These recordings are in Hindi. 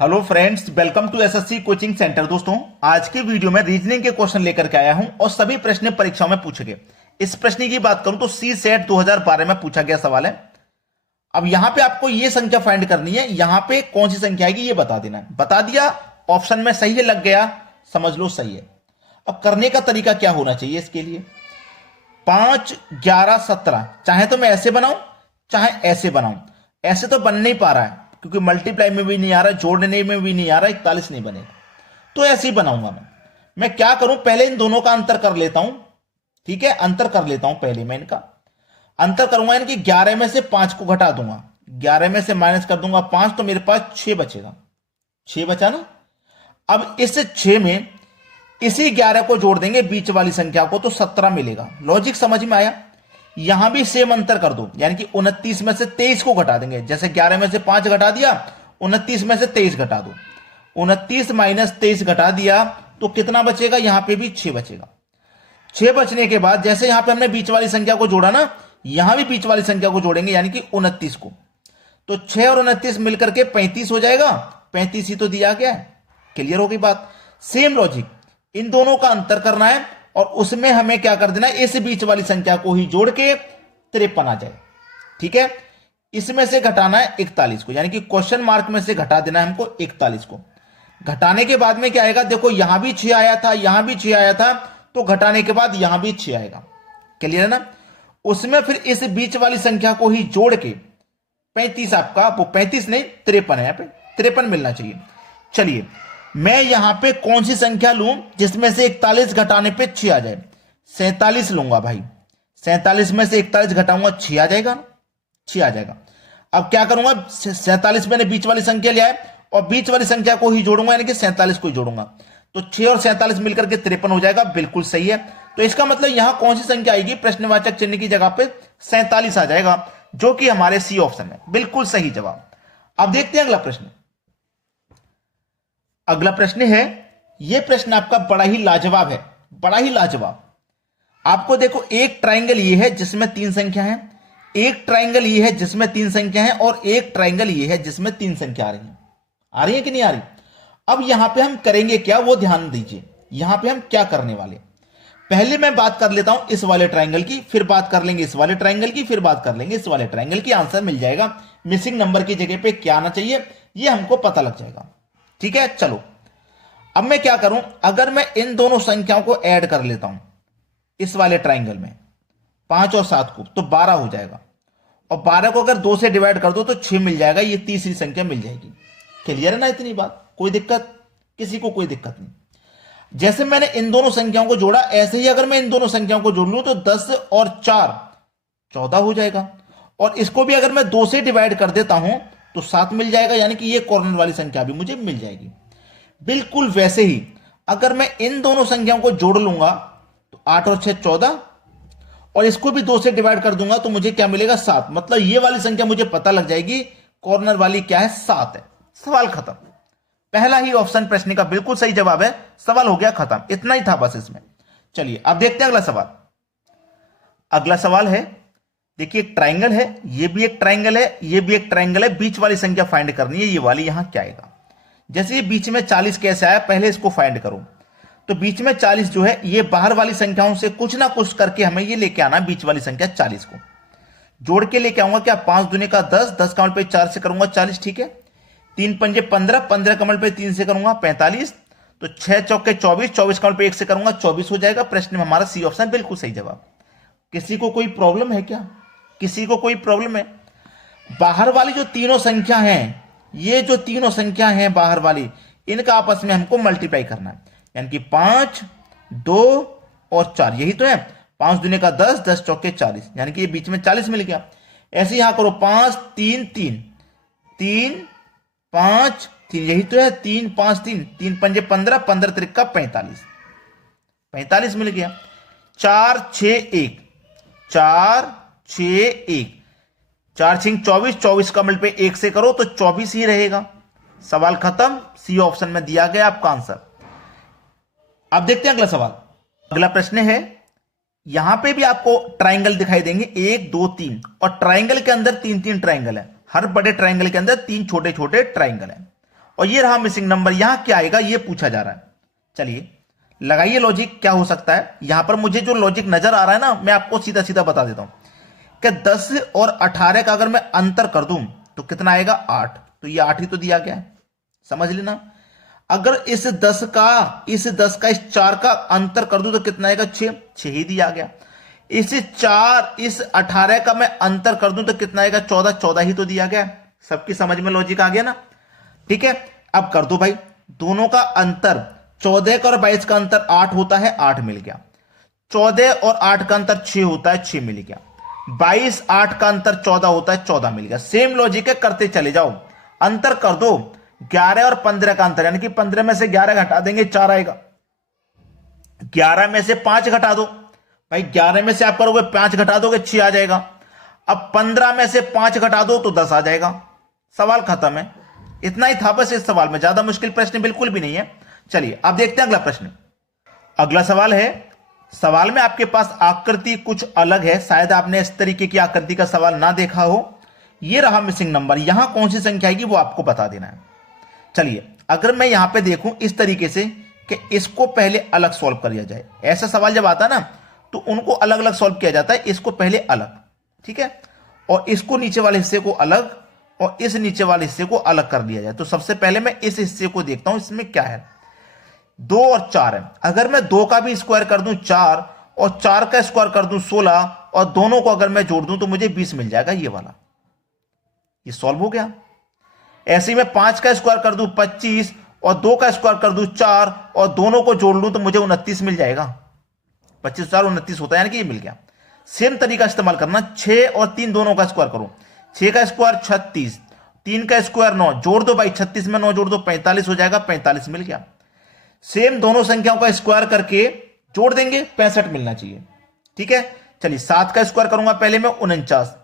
Hello friends, welcome to SSC coaching centre. दोस्तों, आज की वीडियो में रीजनिंग के क्वेश्चन लेकर के आया हूं और सभी प्रश्न परीक्षाओं में पूछे गए। इस प्रश्न की बात करूं तो सी सेट 2012 में पूछा गया सवाल है। अब यहां पे आपको ये संख्या फाइंड करनी है, यहां पे कौन सी संख्या आएगी ये बता देना है। बता दिया, ऑप्शन में सही है, लग गया, समझ लो सही है। अब करने का तरीका क्या होना चाहिए इसके लिए? 5, 11, 17, चाहे तो मैं ऐसे बनाऊं चाहे ऐसे बनाऊं। ऐसे तो बन नहीं पा रहा है क्योंकि मल्टीप्लाई में भी नहीं आ रहा है, जोड़ने में भी नहीं आ रहा है, 41 नहीं बनेगा, तो ऐसे ही बनाऊंगा मैं क्या करूं, पहले इन दोनों का अंतर कर लेता हूं। ठीक है, अंतर कर लेता हूं, पहले मैं इनका अंतर करूंगा। इनकी 11 में से 5 को घटा दूंगा, 11 में से माइनस कर दूंगा 5, तो मेरे पास 6 बचेगा। 6 बचा ना। अब इस 6 में इसी 11 को जोड़ देंगे बीच वाली संख्या को, तो 17 मिलेगा। लॉजिक समझ में आया? यहां भी सेम अंतर कर दो, यानी कि 29 में से 23 को घटा देंगे। जैसे 11 में से 5 घटा दिया, 29 में से 23 घटा दो। 29 माइनस 23 घटा दिया तो कितना बचेगा? यहां पे भी 6 बचेगा। 6 बचने के बाद जैसे यहां पे हमने बीच वाली संख्या को जोड़ा ना, यहां भी बीच वाली संख्या को जोड़ेंगे, यानी कि 29 को। तो 6 और 29 मिलकर के 35 हो जाएगा। 35 ही तो दिया गया है। क्लियर हो गई बात? सेम लॉजिक, इन दोनों का अंतर करना है और उसमें हमें क्या कर देना है, इस बीच वाली संख्या को ही जोड़ के 53 आ जाए। ठीक है, इसमें से घटाना है 41 को, यानी कि क्वेश्चन मार्क में से घटा देना है हमको 41 को। घटाने के बाद में क्या आएगा? देखो, यहां भी 6 आया था, यहां भी 6 आया था, तो घटाने के बाद यहां भी 6 आएगा। क्लियर है ना? उसमें फिर इस बीच वाली संख्या को ही जोड़ के 35, आपका वो 35 नहीं 53 है, यहां पे 53 मिलना चाहिए। चलिए, मैं यहां पे कौन सी संख्या लूं जिसमें से 41 घटाने पे 6 आ जाए? 47 लूंगा भाई। 47 में से 41 घटाऊंगा, 6 आ जाएगा। 6 आ जाएगा। अब क्या करूंगा, 47 मैंने बीच वाली संख्या लिया है और बीच वाली संख्या को ही जोड़ूंगा, यानी कि 47 को ही जोड़ूंगा, तो 6 और 47 मिलकर के 53 हो जाएगा। बिल्कुल सही है। तो इसका मतलब यहां कौन सी संख्या आएगी? प्रश्नवाचक चिन्ह की जगह पे 47 आ जाएगा, जो कि हमारे सी ऑप्शन है। बिल्कुल सही जवाब। अब देखते हैं अगला प्रश्न। अगला प्रश्न है, यह प्रश्न आपका बड़ा ही लाजवाब है, बड़ा ही लाजवाब। आपको देखो, एक ट्राइंगल ये है जिसमें 3 संख्या है, एक ट्राइंगल ये है जिसमें 3 संख्या है, और एक ट्राइंगल ये है जिसमें 3 संख्या आ रही है। आ रही है कि नहीं आ रही? अब यहां पे हम करेंगे क्या, वो ध्यान दीजिए। यहां पे हम क्या करने वाले, पहले मैं बात कर लेता हूं इस वाले ट्राइंगल की, फिर बात कर लेंगे इस वाले ट्राइंगल की, फिर बात कर लेंगे इस वाले ट्राइंगल की। आंसर मिल जाएगा। मिसिंग नंबर की जगह पे क्या आना चाहिए ये हमको पता लग जाएगा। ठीक है, चलो अब मैं क्या करूं, अगर मैं इन दोनों संख्याओं को ऐड कर लेता हूं इस वाले ट्राइंगल में, 5 और 7 को, तो 12 हो जाएगा। और 12 को अगर 2 से डिवाइड कर दो तो 6 मिल जाएगा। ये तीसरी संख्या मिल जाएगी। क्लियर है ना? इतनी बात, कोई दिक्कत? किसी को कोई दिक्कत नहीं। जैसे मैंने इन दोनों संख्याओं को जोड़ा, ऐसे ही अगर मैं इन दोनों संख्याओं को जोड़ लूं तो 10 और 4 14 हो जाएगा। और इसको भी अगर मैं 2 से डिवाइड कर देता हूं तो 7 मिल जाएगा, यानी कि ये कॉर्नर वाली संख्या भी मुझे मिल जाएगी। बिल्कुल वैसे ही अगर मैं इन दोनों संख्याओं को जोड़ लूंगा तो 8 और 6 14, और इसको भी 2 से डिवाइड कर दूंगा तो मुझे क्या मिलेगा? 7। मतलब ये वाली संख्या मुझे पता लग जाएगी, कॉर्नर वाली क्या है? 7 है। सवाल खत्म। पहला ही ऑप्शन प्रश्न का बिल्कुल सही जवाब है। सवाल हो गया खत्म। इतना ही था बस इसमें। चलिए अब देखते हैं अगला सवाल। अगला सवाल है, देखिए एक ट्राइंगल है, ये भी एक ट्राइंगल है, ये भी एक ट्राइंगल है। बीच वाली संख्या फाइंड करनी है, ये वाली। यहां क्या आएगा? जैसे ये बीच में 40 कैसे आया, पहले इसको फाइंड करो। तो बीच में 40 जो है, ये बाहर वाली संख्याओं से कुछ ना कुछ करके हमें ये लेके आना, बीच वाली संख्या 40 को जोड़ के लेके आऊंगा। क्या? 5 दूनी का 10, 10 का मल्टीप्लाई 4 से करूंगा 40। ठीक है, 3 पंजे 15, 15 का मल्टीप्लाई 3 से करूंगा 45, तो 6 चौके 24, 24 का मल्टीप्लाई 1 से करूंगा 24 हो जाएगा। प्रश्न में हमारा सी ऑप्शन बिल्कुल सही जवाब। किसी को कोई प्रॉब्लम है क्या? किसी को कोई प्रॉब्लम है? बाहर वाली जो तीनों संख्या हैं, ये जो तीनों संख्या हैं बाहर वाली, इनका आपस में हमको मल्टीप्लाई करना है, यानी कि 5, 2 और 4, यही तो है। 5 दूनी का 10, 10 चौके 40, यानी कि ये बीच में 40 मिल गया। ऐसे यहां करो, 5 3 3 3 5 3, यही तो है। 3 5 3, 3 पंजे 15, 15 त्रिका 45, 45 मिल गया। 4 6 1, 4 6 1, 4 6 24, 24 का मल्टीप्लाई 1 से करो तो 24 ही रहेगा। सवाल खत्म। सी ऑप्शन में दिया गया आपका आंसर। अब देखते हैं अगला सवाल। अगला प्रश्न है, यहां पे भी आपको ट्राइंगल दिखाई देंगे, 1 2 3, और ट्राइंगल के अंदर 3 3 ट्राइंगल है। हर बड़े ट्राइंगल के अंदर 3 छोटे छोटे ट्राइंगल है। और ये रहा मिसिंग नंबर। यहां क्या आएगा ये पूछा जा रहा है। चलिए लगाइए लॉजिक, क्या हो सकता है। यहां पर मुझे जो लॉजिक नजर आ रहा है ना, मैं आपको सीधा सीधा बता देता हूं कि 10 और 18 का अगर मैं अंतर कर दूं तो कितना आएगा 8। तो ये 8 ही तो दिया गया है, समझ लेना। अगर इस 10 का इस 4 का अंतर कर दूं तो कितना आएगा 6 ही दिया गया। इस 18 का मैं अंतर कर दूं तो कितना आएगा 14 ही तो दिया गया। सबकी समझ में लॉजिक आ गया ना। ठीक है, अब कर दो भाई, दोनों का अंतर 14 का और 22 का अंतर 8 होता है, 8 मिल गया। 14 और 8 का अंतर 6 होता है, 6 मिल गया। 22 8 का अंतर 14 होता है, 14 मिल गया। सेम लॉजिक है, करते चले जाओ। अंतर कर दो 11 और 15 का अंतर, यानी कि 15 में से 11 घटा देंगे 4 आएगा। 11 में से 5 घटा दो भाई, 11 में से आप करोगे 5 घटा दोगे 6 आ जाएगा। अब 15 में से 5 घटा दो तो 10 आ जाएगा। सवाल खत्म है। इतना ही था बस इस सवाल में, ज्यादा मुश्किल प्रश्न बिल्कुल भी नहीं है। चलिए अब देखते हैं अगला प्रश्न। अगला सवाल है, सवाल में आपके पास आकृति कुछ अलग है, शायद आपने इस तरीके की आकृति का सवाल ना देखा हो। यह रहा मिसिंग नंबर, यहां कौन सी संख्या आएगी वो आपको बता देना है। चलिए अगर मैं यहां पे देखूं इस तरीके से कि इसको पहले अलग सॉल्व कर लिया जाए, ऐसा सवाल जब आता है ना तो उनको अलग अलग सॉल्व किया जाता है। इसको पहले अलग, ठीक है, और इसको नीचे वाले हिस्से को अलग और इस नीचे वाले हिस्से को अलग कर दिया जाए। तो सबसे पहले मैं इस हिस्से को देखता हूं, इसमें क्या है। 2 और 4 है। अगर मैं 2 का भी स्क्वायर कर दूं 4 और 4 का स्क्वायर कर दूं 16 और दोनों को अगर मैं जोड़ दूं तो मुझे 20 मिल जाएगा, ये वाला। ये सॉल्व हो गया। ऐसे ही मैं 5 का स्क्वायर कर दूं 25 और 2 का स्क्वायर कर दूं 4 और दोनों को जोड़ लूं तो मुझे 29 मिल जाएगा। 25 4 29 होता है, यानी कि ये मिल गया। सेम तरीका इस्तेमाल करना, 6 और 3 दोनों का स्क्वायर करो। 6 का स्क्वायर 36, 3 का स्क्वायर 9, जोड़ दो भाई, 36 में 9 जोड़ दो 45 हो जाएगा, 45 मिल गया। सेम दोनों संख्याओं का स्क्वायर करके जोड़ देंगे, 65 मिलना चाहिए। ठीक है, चलिए 7 का स्क्वायर करूंगा पहले मैं 49।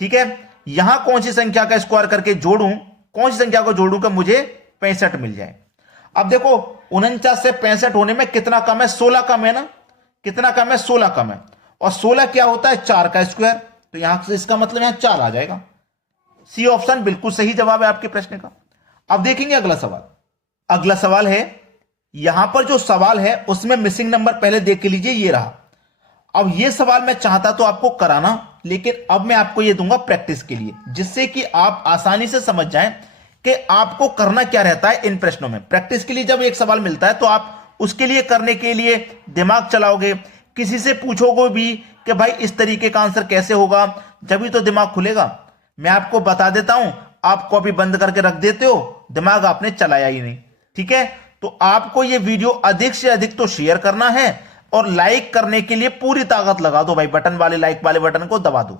ठीक है, यहां कौन सी संख्या का स्क्वायर करके जोड़ूं, कौन सी संख्या को जोड़ूं कि मुझे 65 मिल जाए। अब देखो 49 से 65 होने में कितना कम है, 16 कम है ना। कितना कम है, 16 कम है। और 16 क्या होता है, 4 का स्क्वायर। तो यहां से इसका मतलब यहां 4 आ जाएगा। सी ऑप्शन बिल्कुल सही जवाब है आपके प्रश्न का। अब देखेंगे अगला सवाल। अगला सवाल है, यहां पर जो सवाल है उसमें मिसिंग नंबर पहले देख के लीजिए, ये रहा। अब ये सवाल मैं चाहता तो आपको कराना, लेकिन अब मैं आपको ये दूंगा प्रैक्टिस के लिए, जिससे कि आप आसानी से समझ जाएं कि आपको करना क्या रहता है इन प्रश्नों में। प्रैक्टिस के लिए जब एक सवाल मिलता है तो आप उसके लिए करने के लिए दिमाग चलाओगे, किसी से पूछोगे भी कि भाई इस तरीके का आंसर कैसे होगा, जब भी तो दिमाग खुलेगा। मैं आपको बता देता हूं, आप कॉपी बंद करके रख देते हो, दिमाग आपने चलाया ही नहीं। ठीक है, तो आपको यह वीडियो अधिक से अधिक तो शेयर करना है और लाइक करने के लिए पूरी ताकत लगा दो भाई, बटन वाले लाइक वाले बटन को दबा दो।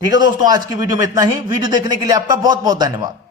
ठीक है दोस्तों, आज की वीडियो में इतना ही। वीडियो देखने के लिए आपका बहुत बहुत धन्यवाद।